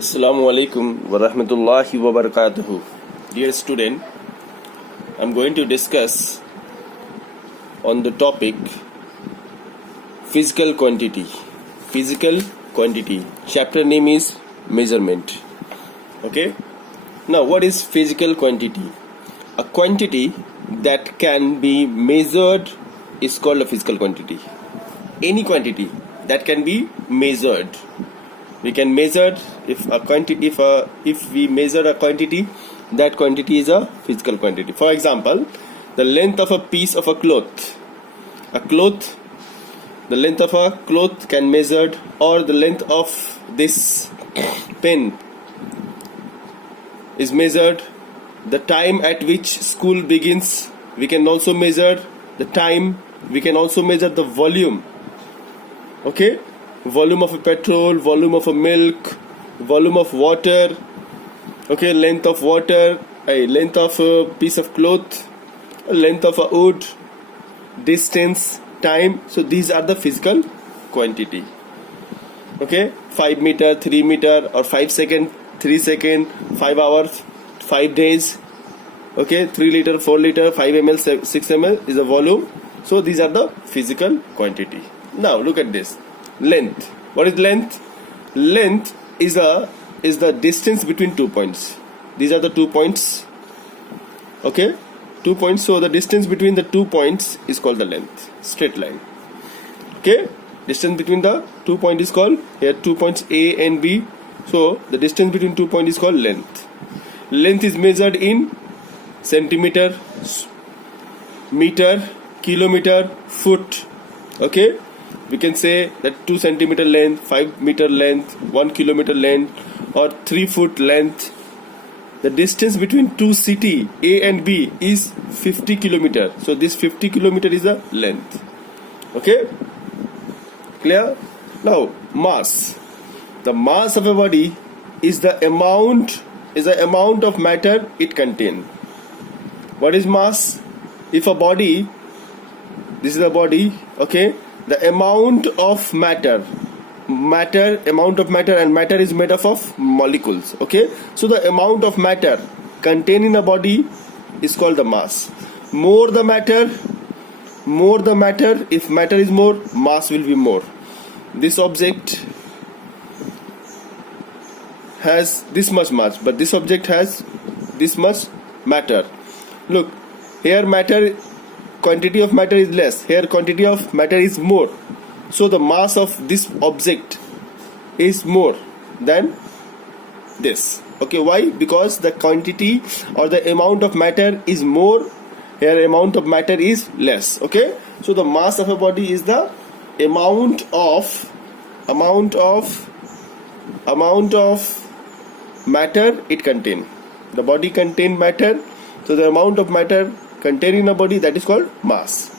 Assalamu alaikum wa rahmatullahi wa barakatuhu. Dear student, I'm going to discuss on the topic physical quantity. Physical quantity. Chapter name is measurement. Okay? Now, what is physical quantity? A quantity that can be measured is called a physical quantity. Any quantity that can be measured. We can measure if we measure a quantity, that quantity is a physical quantity. For example, the length of a piece of a cloth. The length of a cloth can measured, or the length of this pen is measured. The time at which school begins, we can also measure the time. We can also measure the volume. Okay? Volume of a petrol, volume of a milk, volume of water, okay, length of water, length of a piece of cloth, length of a wood, distance, time. So these are the physical quantity. Okay, 5 meter, 3 meter, or 5 second, 3 second, 5 hours, 5 days. Okay, 3 liter, 4 liter, 5 ml, 6 ml is a volume. So these are the physical quantity. Now look at this. Length. What is length? Length is the distance between 2 points. These are the 2 points. Okay, 2 points. So the distance between the 2 points is called the length. Straight line. Okay, distance between the 2 points is called, here 2 points A and B. So the distance between 2 points is called length. Length is measured in centimeter, meter, kilometer, foot. Okay. We can say that 2 centimeter length, 5 meter length, 1 kilometer length, or 3 foot length. The distance between two city A and B is 50 kilometer. So this 50 kilometer is the length. Okay? Clear? Now, mass. The mass of a body is the amount of matter it contains. What is mass? If a body, this is the body, okay? The amount of matter, and matter is made up of molecules. Okay, so the amount of matter contained in a body is called the mass. More the matter. If matter is more, mass will be more. This object has this much mass, but this object has this much matter. Look, here quantity of matter is less, here quantity of matter is more. So the mass of this object is more than this. Okay, why? Because the quantity or the amount of matter is more, here amount of matter is less. Okay, so the mass of a body is the amount of matter it contains. The body contains matter, so the amount of matter contained in a body, that is called mass.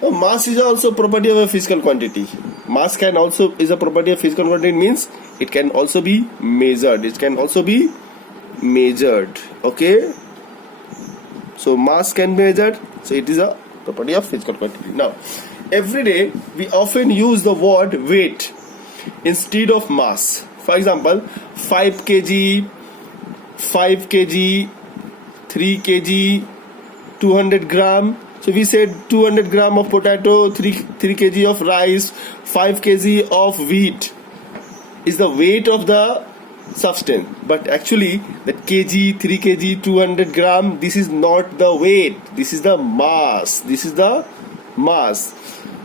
Now, mass is also property of a physical quantity. Mass can also is a property of physical quantity, means it can also be measured. Okay, so mass can be measured, so it is a property of physical quantity. Now, every day we often use the word weight instead of mass. For example, 5 kg, 3 kg, 200 gram. So we said 200 gram of potato, 3 kg of rice, 5 kg of wheat is the weight of the substance. But actually that kg, 3 kg, 200 gram, this is not the weight. This is the mass.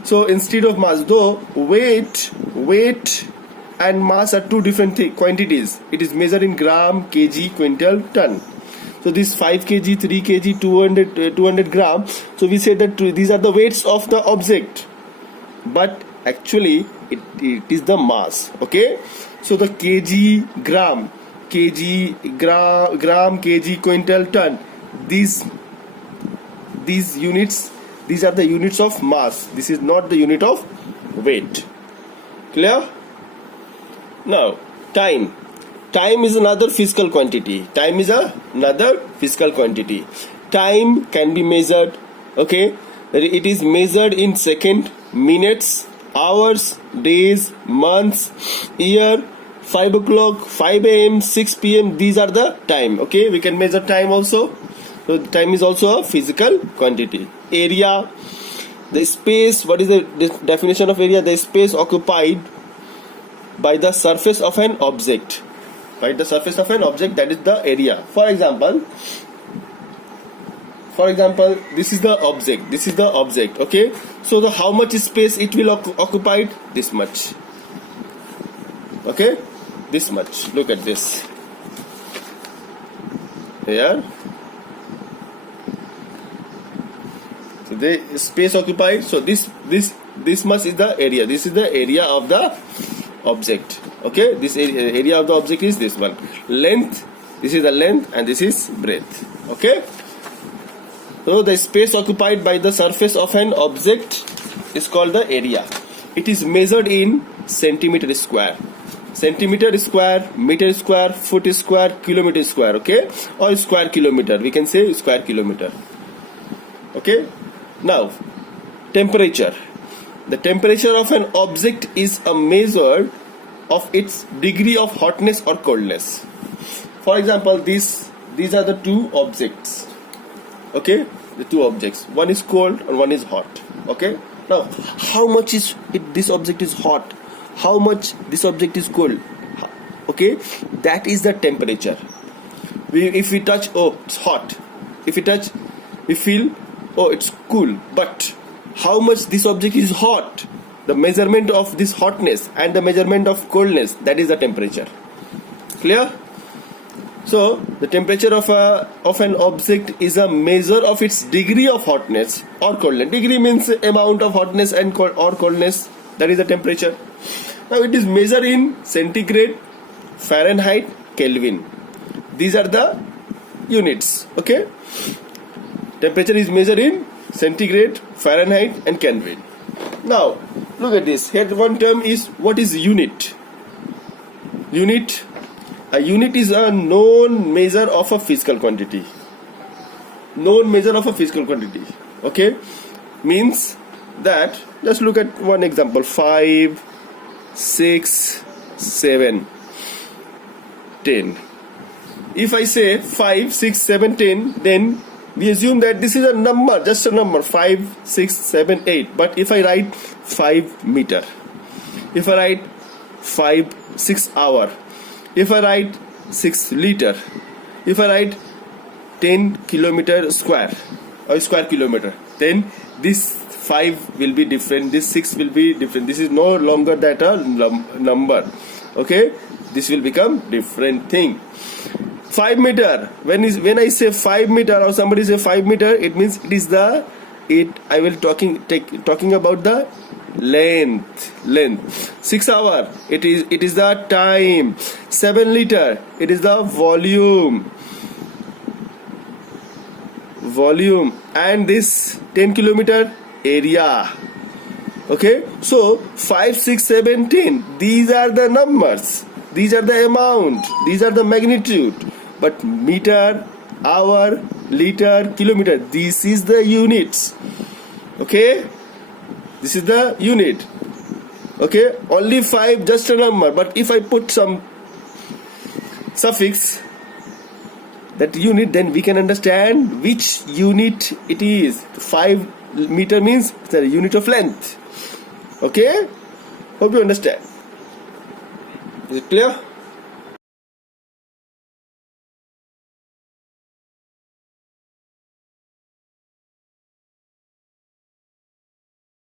So instead of mass, though weight and mass are two different quantities. It is measured in gram, kg, quintal, ton. So this 5 kg, 3 kg, 200 gram. So we say that these are the weights of the object. But actually it is the mass. Okay. So the kg, gram, kg, quintal, ton. These units, these are the units of mass. This is not the unit of weight. Clear? Now, time. Time is another physical quantity. Time can be measured. Okay, it is measured in second, minutes, hours, days, months, year, 5 o'clock, 5 a.m., 6 p.m. These are the time. Okay, we can measure time also. So time is also a physical quantity. Area, the space. What is the definition of area? The space occupied by the surface of an object. By the surface of an object, that is the area. For example, this is the object. This is the object. Okay. So the how much space it will occupy? This much. Okay. This much. Look at this. Here. So the space occupied. So this much is the area. This is the area of the object. Okay. This area of the object is this one. Length. This is the length and this is breadth. Okay. So the space occupied by the surface of an object is called the area. It is measured in centimeter square. Centimeter square, meter square, foot square, kilometer square. Okay, or square kilometer. We can say square kilometer. Okay. Now, temperature. The temperature of an object is a measure of its degree of hotness or coldness. For example, these are the two objects. Okay, the two objects. One is cold and one is hot. Okay. Now, how much is it? This object is hot. How much this object is cold? Okay, that is the temperature. If we touch, oh, it's hot. If we touch, we feel, oh, it's cool. But how much this object is hot? The measurement of this hotness and the measurement of coldness, that is the temperature. Clear? So the temperature of an object is a measure of its degree of hotness or coldness. Degree means amount of hotness and or coldness. That is the temperature. Now it is measured in centigrade, Fahrenheit, Kelvin. These are the units. Okay. Temperature is measured in centigrade, Fahrenheit, and Kelvin. Now look at this. Here one term is what is unit. Unit. A unit is a known measure of a physical quantity. Known measure of a physical quantity. Okay. Means that, just look at one example. 5, 6, 7, 10. If I say 5, 6, 7, 10, then we assume that this is a number, just a number. 5, 6, 7, 8. But if I write 5 meter, if I write 6 hour, if I write 6 liter, if I write 10 kilometer square or square kilometer, then this 5 will be different, this 6 will be different. This is no longer that a number. Okay, this will become different thing. 5 meter, when I say 5 meter or somebody say 5 meter, it means it is the I will talking about the length. 6 hour, it is the time. 7 liter, it is the volume, and this 10 kilometer area. Okay, so 5, 6, 7, 10, these are the numbers, these are the amount, these are the magnitude. But meter, hour, liter, kilometer, this is the units. Okay, this is the unit. Okay, only 5, just a number. But if I put some suffix, that unit, then we can understand which unit it is. 5 meter means the unit of length. Okay, hope you understand. Is it clear?